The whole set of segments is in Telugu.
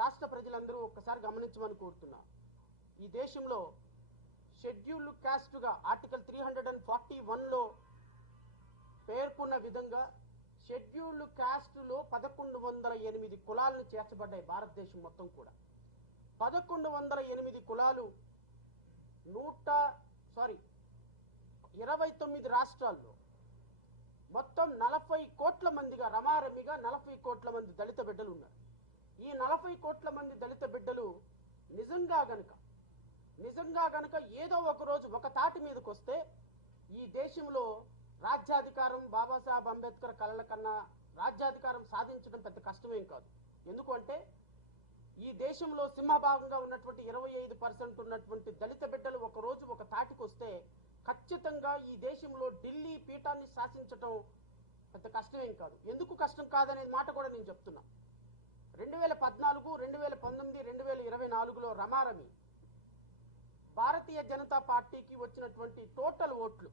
రాష్ట్ర ప్రజలందరూ ఒక్కసారి గమనించమని కోరుతున్నా. ఈ దేశంలో షెడ్యూల్డ్ కాస్ట్గా ఆర్టికల్ 341లో పేర్కొన్న విధంగా షెడ్యూల్డ్ కాస్ట్లో 1108 కులాలను చేర్చబడ్డాయి. భారతదేశం మొత్తం కూడా 1108 కులాలు 29 రాష్ట్రాల్లో మొత్తం 40 కోట్ల మందిగా రమారమిగా 40 కోట్ల మంది దళిత బిడ్డలు ఉన్నారు. ఈ 40 కోట్ల మంది దళిత బిడ్డలు నిజంగా గనక ఏదో ఒక రోజు ఒక తాటి మీదకి వస్తే ఈ దేశంలో రాజ్యాధికారం బాబాసాహెబ్ అంబేద్కర్ కలల కన్నా రాజ్యాధికారం సాధించడం పెద్ద కష్టమేం కాదు. ఎందుకంటే ఈ దేశంలో సింహభాగంగా ఉన్నటువంటి 25% ఉన్నటువంటి దళిత బిడ్డలు ఒక రోజు ఒక తాటికి వస్తే ఖచ్చితంగా ఈ దేశంలో ఢిల్లీ పీఠాన్ని శాసించటం పెద్ద కష్టమేం కాదు. ఎందుకు కష్టం కాదనేది మాట కూడా నేను చెప్తున్నా. 2014, 2019, 2024లో రమారమి భారతీయ జనతా పార్టీకి వచ్చినటువంటి టోటల్ ఓట్లు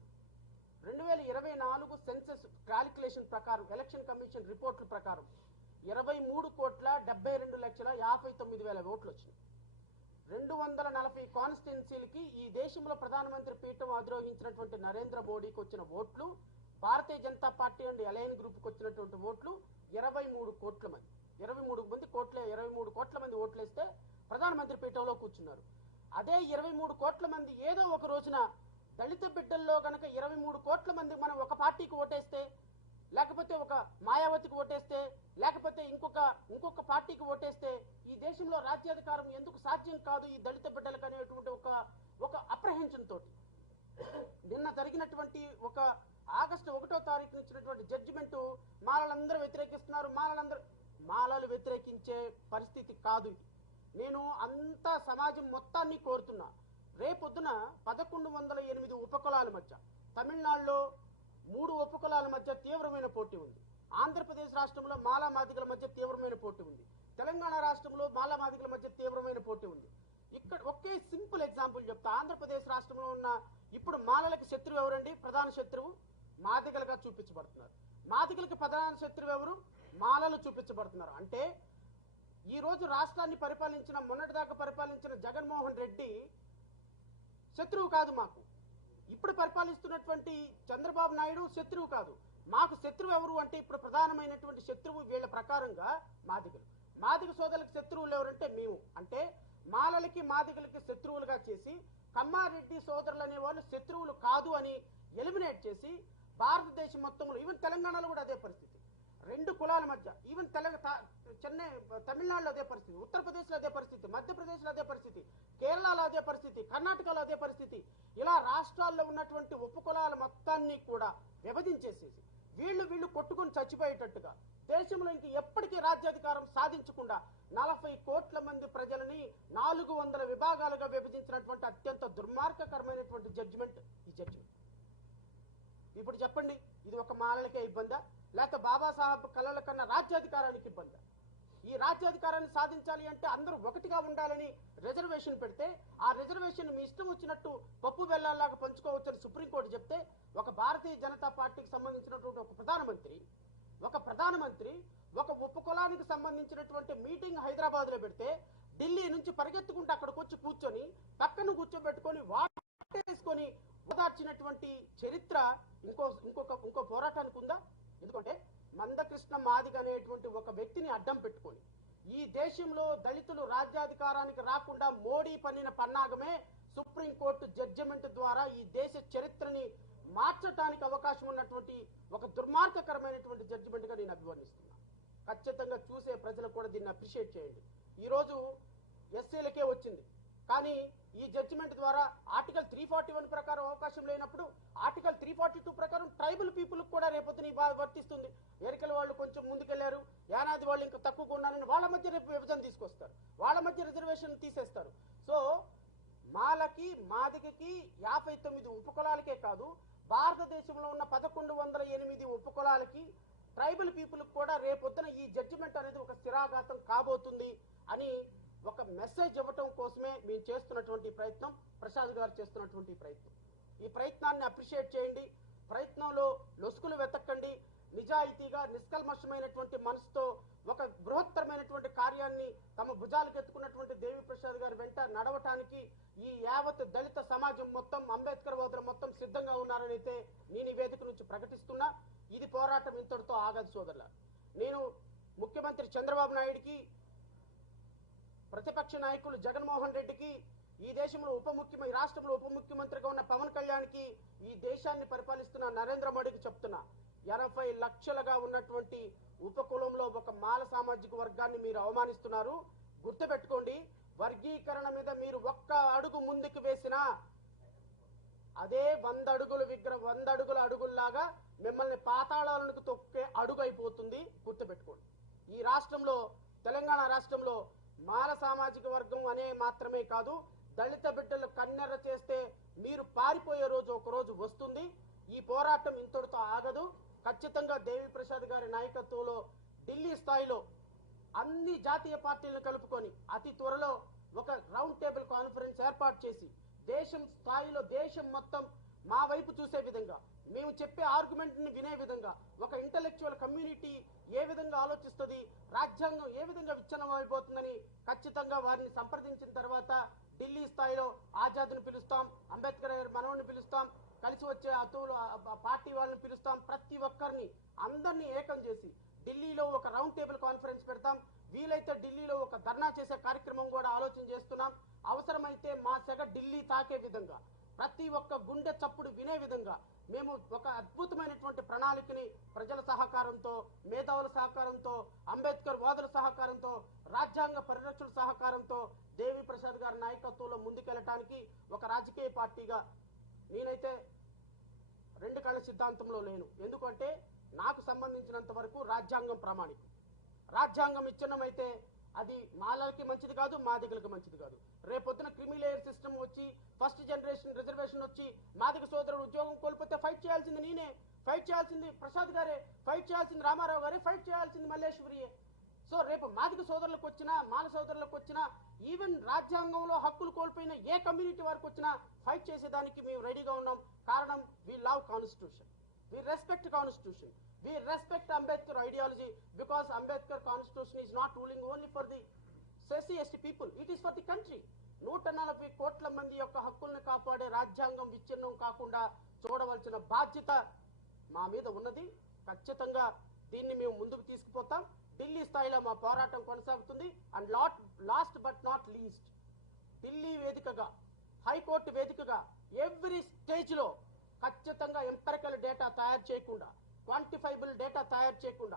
2024 సెన్సస్ క్యాలిక్యులేషన్ ప్రకారం, ఎలక్షన్ కమిషన్ రిపోర్ట్ల ప్రకారం 23,72,59,000 ఓట్లు వచ్చినాయి. 240 కాన్స్టిట్యున్సీలకి ఈ దేశంలో ప్రధానమంత్రి పీఠం అధిరోహించినటువంటి నరేంద్ర మోడీకి వచ్చిన ఓట్లు, Bharatiya Janata party and align గ్రూప్కి వచ్చినటువంటి ఓట్లు 23 కోట్ల మంది. 23 కోట్ల మంది ఓట్లేస్తే ప్రధానమంత్రి పీఠంలో కూర్చున్నారు. అదే 23 కోట్ల మంది ఏదో ఒక రోజున దళిత బిడ్డల్లో కనుక 23 కోట్ల మంది మనం ఒక పార్టీకి ఓటేస్తే, లేకపోతే ఒక మాయావతికి ఓటేస్తే, లేకపోతే ఇంకొక పార్టీకి ఓటేస్తే ఈ దేశంలో రాజ్యాధికారం ఎందుకు సాధ్యం కాదు ఈ దళిత బిడ్డలకు అనేటువంటి ఒక అప్రహెన్షన్ తోటి నిన్న జరిగినటువంటి ఒక ఆగస్టు 1వ తారీఖున ఇచ్చినటువంటి జడ్జిమెంట్ మాలలందరూ వ్యతిరేకిస్తున్నారు. మాలలు వ్యతిరేకించే పరిస్థితి కాదు. నేను అంతా సమాజం మొత్తాన్ని కోరుతున్నా. రేపొద్దున 1108 ఉపకులాల మధ్య, తమిళనాడులో 3 ఉపకులాల మధ్య తీవ్రమైన పోటీ ఉంది. ఆంధ్రప్రదేశ్ రాష్ట్రంలో మాలా మాదిగల మధ్య తీవ్రమైన పోటీ ఉంది. తెలంగాణ రాష్ట్రంలో మాలా మాదిగల మధ్య తీవ్రమైన పోటీ ఉంది. ఇక్కడ ఒకే సింపుల్ ఎగ్జాంపుల్ చెప్తా. ఆంధ్రప్రదేశ్ రాష్ట్రంలో ఉన్న ఇప్పుడు మాలలకి శత్రువు ఎవరండి? ప్రధాన శత్రువు మాదిగలుగా చూపించబడుతున్నారు. మాదిగలకి ప్రధాన శత్రువు ఎవరు? మాలలు చూపించబడుతున్నారు. అంటే ఈ రోజు రాష్ట్రాన్ని మొన్నటిదాకా పరిపాలించిన జగన్మోహన్ రెడ్డి శత్రువు కాదు మాకు. ఇప్పుడు పరిపాలిస్తున్నటువంటి చంద్రబాబు నాయుడు శత్రువు కాదు. మాకు శత్రువు ఎవరు అంటే ఇప్పుడు ప్రధానమైనటువంటి శత్రువు వీళ్ళ ప్రకారంగా మాదిగలు. మాదిగ సోదరులకు శత్రువులు ఎవరంటే మేము. అంటే మాలలకి మాదిగలకి శత్రువులుగా చేసి కమ్మారెడ్డి సోదరులు అనే వాళ్ళు శత్రువులు కాదు అని ఎలిమినేట్ చేసి భారతదేశం మొత్తంలో, ఈవెన్ తెలంగాణలో కూడా అదే పరిస్థితి. 2 కులాల మధ్య, ఈవెన్ తమిళనాడులో అదే పరిస్థితి, ఉత్తరప్రదేశ్లో అదే పరిస్థితి, మధ్యప్రదేశ్లో అదే పరిస్థితి, కేరళలో అదే పరిస్థితి, కర్ణాటకలో అదే పరిస్థితి. ఇలా రాష్ట్రాల్లో ఉన్నటువంటి ఉపకులాల మొత్తాన్ని కూడా విభజించేసేసి వీళ్ళు కొట్టుకుని చచ్చిపోయేటట్టుగా దేశంలో ఇంక ఎప్పటికీ రాజ్యాధికారం సాధించకుండా 40 కోట్ల మంది ప్రజలని 400 విభాగాలుగా విభజించినటువంటి అత్యంత దుర్మార్గకరమైనటువంటి జడ్జిమెంట్ ఈ జడ్జిమెంట్. ఇప్పుడు చెప్పండి, ఇది ఒక మాలలకే ఇబ్బందా, లేకపోతే బాబాసాహెబ్ కలల కన్నా రాజ్యాధికారానికి ఇబ్బందా? ఈ రాజ్యాధికారాన్ని సాధించాలి అంటే అందరూ ఒకటిగా ఉండాలని రిజర్వేషన్ పెడితే ఆ రిజర్వేషన్ మీ ఇష్టం వచ్చినట్టు పప్పు బెల్లాల్లాగా పంచుకోవచ్చని సుప్రీంకోర్టు చెప్తే ఒక భారతీయ జనతా పార్టీకి సంబంధించినటువంటి ఒక ప్రధానమంత్రి ఒక ఉపకులానికి సంబంధించినటువంటి మీటింగ్ హైదరాబాద్ లో పెడితే ఢిల్లీ నుంచి పరిగెత్తుకుంటూ అక్కడికి వచ్చి కూర్చొని పక్కన కూర్చోబెట్టుకొని వాటేసుకొని ఓదార్చినటువంటి చరిత్ర ఇంకో పోరాటానికి ఉందా? ఎందుకంటే మందకృష్ణ మాదిగ అనేటువంటి ఒక వ్యక్తిని అడ్డం పెట్టుకొని ఈ దేశంలో దళితులు రాజ్యాధికారానికి రాకుండా మోడీ పన్నిన పన్నాగమే సుప్రీంకోర్టు జడ్జిమెంట్ ద్వారా ఈ దేశ చరిత్రని మార్చడానికి అవకాశం ఉన్నటువంటి ఒక దుర్మార్గకరమైనటువంటి జడ్జిమెంట్ గా నేను అభివర్ణిస్తున్నా. ఖచ్చితంగా చూసే ప్రజలు కూడా దీన్ని అప్రిషియేట్ చేయండి. ఈరోజు ఎస్సీలకే వచ్చింది, కానీ ఈ జడ్జిమెంట్ ద్వారా ఆర్టికల్ 341 ప్రకారం అవకాశం లేనప్పుడు ఆర్టికల్ 342 ప్రకారం ట్రైబల్ పీపుల్ కూడా రేపొద్దున వర్తిస్తుంది. ఎరికల వాళ్ళు కొంచెం ముందుకెళ్లారు, యానాది వాళ్ళు ఇంకా తక్కువగా ఉన్నారని వాళ్ళ మధ్య రేపు విభజన తీసుకొస్తారు, వాళ్ళ మధ్య రిజర్వేషన్ తీసేస్తారు. సో మాలకి మాదిగకి 59 ఉపకులాలకే కాదు, భారతదేశంలో ఉన్న 1108 ఉపకులాలకి ట్రైబల్ పీపుల్ కూడా రేపొద్దున ఈ జడ్జిమెంట్ అనేది ఒక స్థిరాఘాతం కాబోతుంది అని ఒక మెసేజ్ ఇవ్వటం కోసమే మేము చేస్తున్నటువంటి ప్రయత్నం, ప్రసాద్ గారు చేస్తున్నటువంటి ప్రయత్నం. ఈ ప్రయత్నాన్ని అప్రిషియేట్ చేయండి. ప్రయత్నంలో లొసుకులు వెతకండి. నిజాయితీగా నిష్కల్మషమైనటువంటి మనసుతో ఒక బృహత్తరమైనటువంటి కార్యాన్ని తమ భుజాలకు ఎత్తుకున్నటువంటి దేవి ప్రసాద్ గారి వెంట నడవటానికి ఈ యావత్ దళిత సమాజం మొత్తం, అంబేద్కర్ వాదులు మొత్తం సిద్ధంగా ఉన్నారని అయితే నేను ఈ వేదిక నుంచి ప్రకటిస్తున్నా. ఇది పోరాటం ఇంతటితో ఆగదు సోదరుల. నేను ముఖ్యమంత్రి చంద్రబాబు నాయుడికి, ప్రతిపక్ష నాయకులు జగన్మోహన్ రెడ్డికి, ఈ దేశంలో రాష్ట్రంలో ఉప ముఖ్యమంత్రిగా ఉన్న పవన్ కళ్యాణ్కి, ఈ దేశాన్ని పరిపాలిస్తున్న నరేంద్ర మోడీకి చెప్తున్నా, 80 లక్షలుగా ఉన్నటువంటి ఉపకులంలో ఒక మాల సామాజిక వర్గాన్ని మీరు అవమానిస్తున్నారు. గుర్తుపెట్టుకోండి, వర్గీకరణ మీద మీరు ఒక్క అడుగు ముందుకు వేసినా అదే 100 అడుగుల అడుగుల్లాగా మిమ్మల్ని పాతాళాలకు తొక్కే అడుగు అయిపోతుంది. గుర్తుపెట్టుకోండి. ఈ రాష్ట్రంలో, తెలంగాణ రాష్ట్రంలో మాల సామాజిక వర్గం అనే మాత్రమే కాదు, దళిత బిడ్డలు కన్నెర్ర చేస్తే మీరు పారిపోయే రోజు ఒక రోజు వస్తుంది. ఈ పోరాటం ఇంతటితో ఆగదు. ఖచ్చితంగా దేవి ప్రసాద్ గారి నాయకత్వంలో ఢిల్లీ స్థాయిలో అన్ని జాతీయ పార్టీలను కలుపుకొని అతి త్వరలో ఒక రౌండ్ టేబుల్ కాన్ఫరెన్స్ ఏర్పాటు చేసి దేశం స్థాయిలో, దేశం మొత్తం మా వైపు చూసే విధంగా, మేము చెప్పే ఆర్గ్యుమెంట్ ని వినే విధంగా, ఒక ఇంటలెక్చువల్ కమ్యూనిటీ ఏ విధంగా ఆలోచిస్తుంది, రాజ్యాంగం ఏ విధంగా విచ్ఛిన్నం అయిపోతుందని ఖచ్చితంగా వారిని సంప్రదించిన తర్వాత ఢిల్లీ స్థాయిలో ఆజాద్ని పిలుస్తాం, అంబేద్కర్ మనవడిని పిలుస్తాం, కలిసి వచ్చే అతువులు పార్టీ వాళ్ళని పిలుస్తాం, ప్రతి ఒక్కరిని అందరినీ ఏకం చేసి ఢిల్లీలో ఒక రౌండ్ టేబుల్ కాన్ఫరెన్స్ పెడతాం. వీలైతే ఢిల్లీలో ఒక ధర్నా చేసే కార్యక్రమం కూడా ఆలోచన చేస్తున్నాం. అవసరమైతే మా సెగ ఢిల్లీ తాకే విధంగా, ప్రతి ఒక్క గుండె చప్పుడు వినే విధంగా మేము ఒక అద్భుతమైనటువంటి ప్రణాళికని ప్రజల సహకారంతో, మేధావుల సహకారంతో, అంబేద్కర్ వాదుల సహకారంతో, రాజ్యాంగ పరిరక్షణ సహకారంతో దేవి ప్రసాద్ గారి నాయకత్వంలో ముందుకెళ్ళటానికి ఒక రాజకీయ పార్టీగా నేనైతే 2 కళ్ళ సిద్ధాంతంలో లేను. ఎందుకంటే నాకు సంబంధించినంత వరకు రాజ్యాంగం ప్రామాణికం. రాజ్యాంగం విచ్ఛిన్నమైతే అది మాలకి మంచిది కాదు, మాదిగలకు మంచిది కాదు. రేపొద్దున క్రిమిలేయర్ సిస్టమ్ వచ్చి, ఫస్ట్ జనరేషన్ రిజర్వేషన్ వచ్చి, మాదిగ సోదరుడు ఉద్యోగం కోల్పోతే ఫైట్ చేయాల్సింది నేనే, ఫైట్ చేయాల్సింది ప్రసాద్ గారే, ఫైట్ చేయాల్సింది రామారావు గారే, ఫైట్ చేయాల్సింది మల్లేశ్వరియే. సో రేపు మాదిగ సోదరులకు వచ్చినా, మాల సోదరులకు వచ్చినా, ఈవెన్ రాజ్యాంగంలో హక్కులు కోల్పోయిన ఏ కమ్యూనిటీ వారికి వచ్చినా ఫైట్ చేసేదానికి మేము రెడీగా ఉన్నాం. కారణం, we love constitution, we respect constitution, we respect Ambedkar ideology, because Ambedkar constitution is not ruling only for the SC/ST people, it is for the country. 140 కోట్ల మంది యొక్క హక్కుల్ని కాపాడే రాజ్యాంగం విచ్ఛిన్నం కాకుండా చూడవలసిన బాధ్యత మా మీద ఉన్నది. ఖచ్చితంగా దీన్ని మేము ముందుకు తీసుకుపోతాం. ఢిల్లీ స్థాయిలో మా పోరాటం కొనసాగుతుంది. And last but not least, Delhi వేదికగా, హైకోర్టు వేదికగా ఎవ్రీ స్టేజ్ లో ఖచ్చితంగా ఎంపెరికల్ డేటా తయారు చేయకుండా, క్వాంటిఫైబుల్ డేటా తయారు చేయకుండా